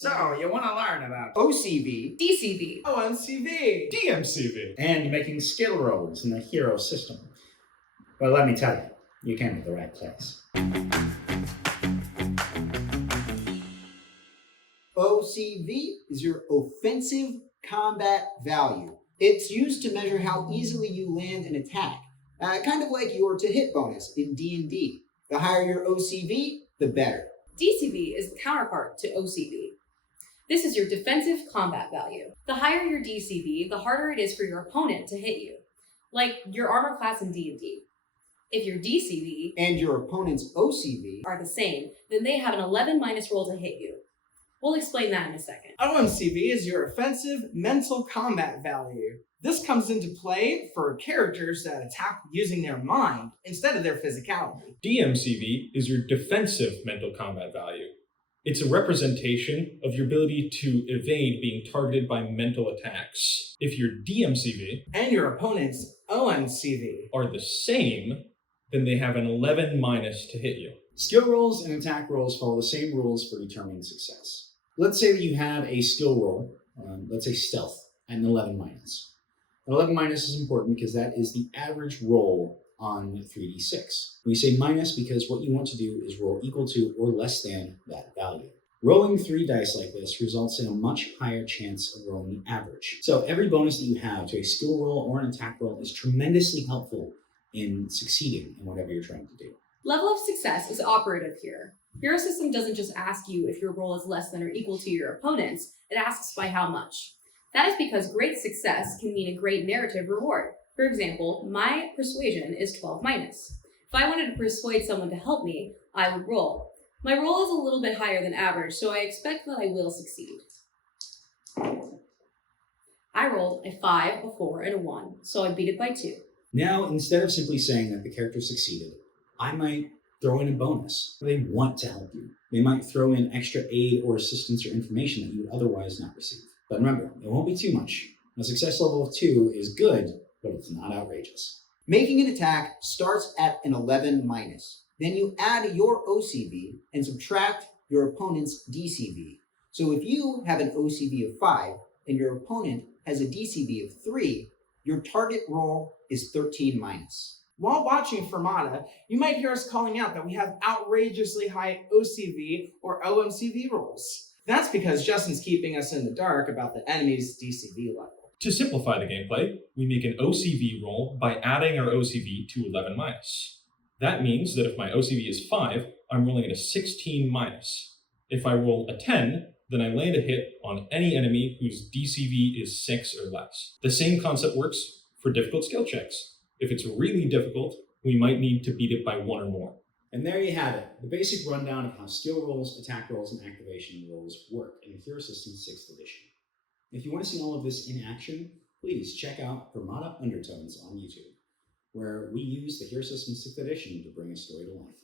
So, you want to learn about OCV, DCV, OMCV, DMCV, and making skill rolls in the hero system. Well, let me tell you, you came to the right place. OCV is your offensive combat value. It's used to measure how easily you land an attack, kind of like your to-hit bonus in D&D. The higher your OCV, the better. DCV is the counterpart to OCV. This is your defensive combat value. The higher your DCV, the harder it is for your opponent to hit you, like your armor class in D&D. If your DCV And your opponent's OCV are the same, then they have an 11 minus roll to hit you. We'll explain that in a second. OMCV is your offensive mental combat value. This comes into play for characters that attack using their mind instead of their physicality. DMCV is your defensive mental combat value. It's a representation of your ability to evade being targeted by mental attacks. If your DMCV And your opponent's OMCV. are the same, then they have an 11 minus to hit you. Skill rolls and attack rolls follow the same rules for determining success. Let's say that you have a skill roll, let's say stealth, at an 11 minus. An 11 minus is important because that is the average roll on 3d6. We say minus because what you want to do is roll equal to or less than that value. Rolling 3 dice like this results in a much higher chance of rolling the average. So every bonus that you have to a skill roll or an attack roll is tremendously helpful in succeeding in whatever you're trying to do. Level of success is operative here. Hero system doesn't just ask you if your roll is less than or equal to your opponent's, it asks by how much. That is because great success can mean a great narrative reward. For example, my persuasion is 12 minus. If I wanted to persuade someone to help me, I would roll. My roll is a little bit higher than average, so I expect that I will succeed. I rolled a 5, a 4, and a 1, so I beat it by 2. Now, instead of simply saying that the character succeeded, I might throw in a bonus. They want to help you. They might throw in extra aid or assistance or information that you would otherwise not receive. But remember, it won't be too much. A success level of 2 is good, but it's not outrageous. Making an attack starts at an 11 minus. Then you add your OCV and subtract your opponent's DCV. So if you have an OCV of 5 and your opponent has a DCV of 3, your target roll is 13 minus. While watching Fermata, you might hear us calling out that we have outrageously high OCV or OMCV rolls. That's because Justin's keeping us in the dark about the enemy's DCV level. To simplify the gameplay, we make an OCV roll by adding our OCV to 11 minus. That means that if my OCV is 5, I'm rolling at a 16 minus. If I roll a 10, then I land a hit on any enemy whose DCV is 6 or less. The same concept works for difficult skill checks. If it's really difficult, we might need to beat it by 1 or more. And there you have it, the basic rundown of how skill rolls, attack rolls, and activation rolls work in the Hero System 6th edition. If you want to see all of this in action, please check out Fermata Undertones on YouTube, where we use the Hero System 6th edition to bring a story to life.